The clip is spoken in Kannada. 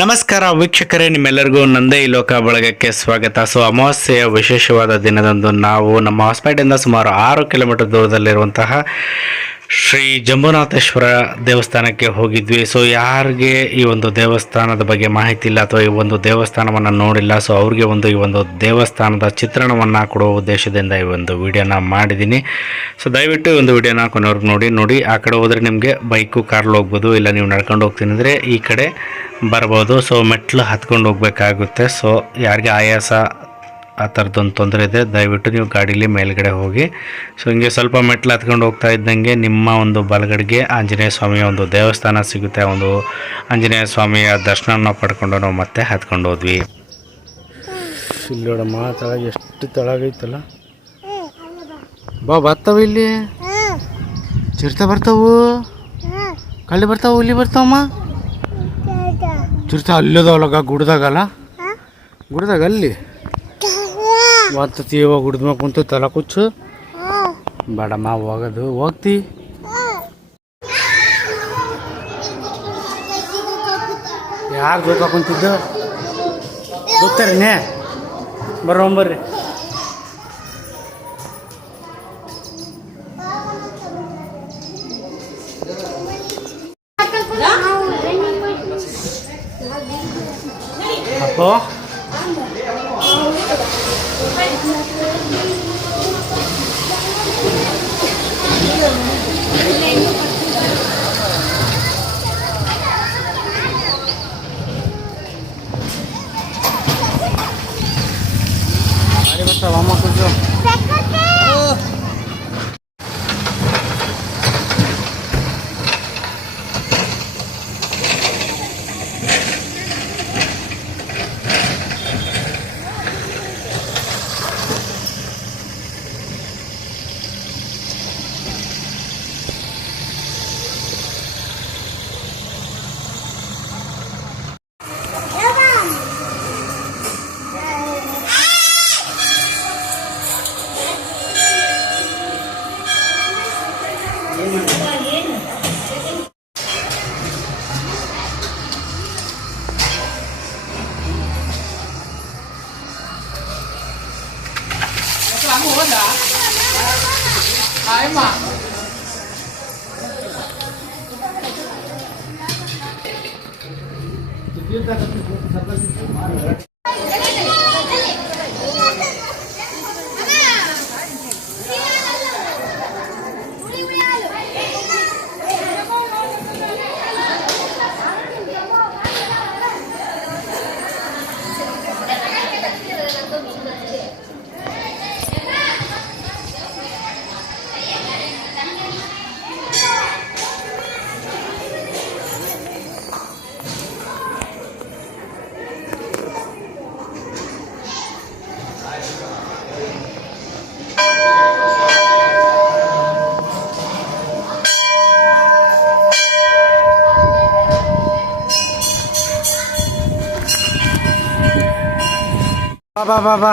ನಮಸ್ಕಾರ ವೀಕ್ಷಕರೇ, ನಿಮ್ಮೆಲ್ಲರಿಗೂ ನಂದೇ ಈ ಲೋಕ ಬಳಗಕ್ಕೆ ಸ್ವಾಗತ. ಅಮಾವಾಸ್ಯೆಯ ವಿಶೇಷವಾದ ದಿನದಂದು ನಾವು ನಮ್ಮ ಹೊಸಪೇಟೆಯಿಂದ ಸುಮಾರು 6 ಕಿಲೋಮೀಟರ್ ದೂರದಲ್ಲಿರುವಂತಹ ಶ್ರೀ ಜಂಬುನಾಥೇಶ್ವರ ದೇವಸ್ಥಾನಕ್ಕೆ ಹೋಗಿದ್ವಿ. ಯಾರಿಗೆ ಈ ಒಂದು ದೇವಸ್ಥಾನದ ಬಗ್ಗೆ ಮಾಹಿತಿ ಇಲ್ಲ ಅಥವಾ ಈ ಒಂದು ದೇವಸ್ಥಾನವನ್ನು ನೋಡಿಲ್ಲ, ಅವ್ರಿಗೆ ಈ ಒಂದು ದೇವಸ್ಥಾನದ ಚಿತ್ರಣವನ್ನು ಕೊಡುವ ಉದ್ದೇಶದಿಂದ ಈ ಒಂದು ವಿಡಿಯೋನ ಮಾಡಿದ್ದೀನಿ. ದಯವಿಟ್ಟು ಈ ಒಂದು ವಿಡಿಯೋನ ಕೊನೆವರೆಗೂ ನೋಡಿ. ಆ ಕಡೆ ಹೋದರೆ ನಿಮಗೆ ಬೈಕು ಕಾರಲ್ಲಿ ಹೋಗ್ಬೋದು, ಇಲ್ಲ ನೀವು ನಡ್ಕೊಂಡು ಹೋಗ್ತೀನಿ ಅಂದರೆ ಈ ಕಡೆ ಬರ್ಬೋದು. ಮೆಟ್ಲು ಹತ್ಕೊಂಡು ಹೋಗಬೇಕಾಗುತ್ತೆ. ಯಾರಿಗೆ ಆಯಾಸ ಆ ಥರದ್ದೊಂದು ತೊಂದರೆ ಇದೆ, ದಯವಿಟ್ಟು ನೀವು ಗಾಡೀಲಿ ಮೇಲ್ಗಡೆ ಹೋಗಿ. ಹಿಂಗೆ ಸ್ವಲ್ಪ ಮೆಟ್ಲು ಹತ್ಕೊಂಡು ಹೋಗ್ತಾ ಇದ್ದಂಗೆ ನಿಮ್ಮ ಒಂದು ಬಲಗಡೆಗೆ ಆಂಜನೇಯ ಸ್ವಾಮಿಯ ಒಂದು ದೇವಸ್ಥಾನ ಸಿಗುತ್ತೆ. ಒಂದು ಆಂಜನೇಯ ಸ್ವಾಮಿಯ ದರ್ಶನ ಪಡ್ಕೊಂಡು ನಾವು ಮತ್ತೆ ಹತ್ಕೊಂಡು ಹೋದ್ವಿ. ಇಲ್ಲೋಡಮ್ಮ ತಳಗ ಎಷ್ಟು ತಳಗೈತಲ್ಲ, ಬರ್ತಾವ ಇಲ್ಲಿ ಚಿರ್ತ ಬರ್ತಾವು, ಕಳ್ಳಿ ಬರ್ತಾವು, ಹುಲಿ ಬರ್ತಾವಮ್ಮ. ಚಿರ್ತ ಅಲ್ಲದವಲಗ ಗುಡ್ದಾಗಲ್ಲ, ಗುಡ್ದಾಗ ಅಲ್ಲಿ ಮತ್ತು ತೀವ ಗುಡ್ದ ಕುಂತು ತಲ ಕುಚ್ಚು ಬೇಡಮ್ಮ ಹೋಗೋದು ಹೋಗ್ತಿ. ಯಾರು ದೋಖ ಕುಂತಿದ್ದು ಗೊತ್ತಾರನೇ, ಬರ್ರಿ. ಅಪ್ಪೋ ಬರ್ತಾವಮ್ಮ ಕುಂಚು. ಬಾ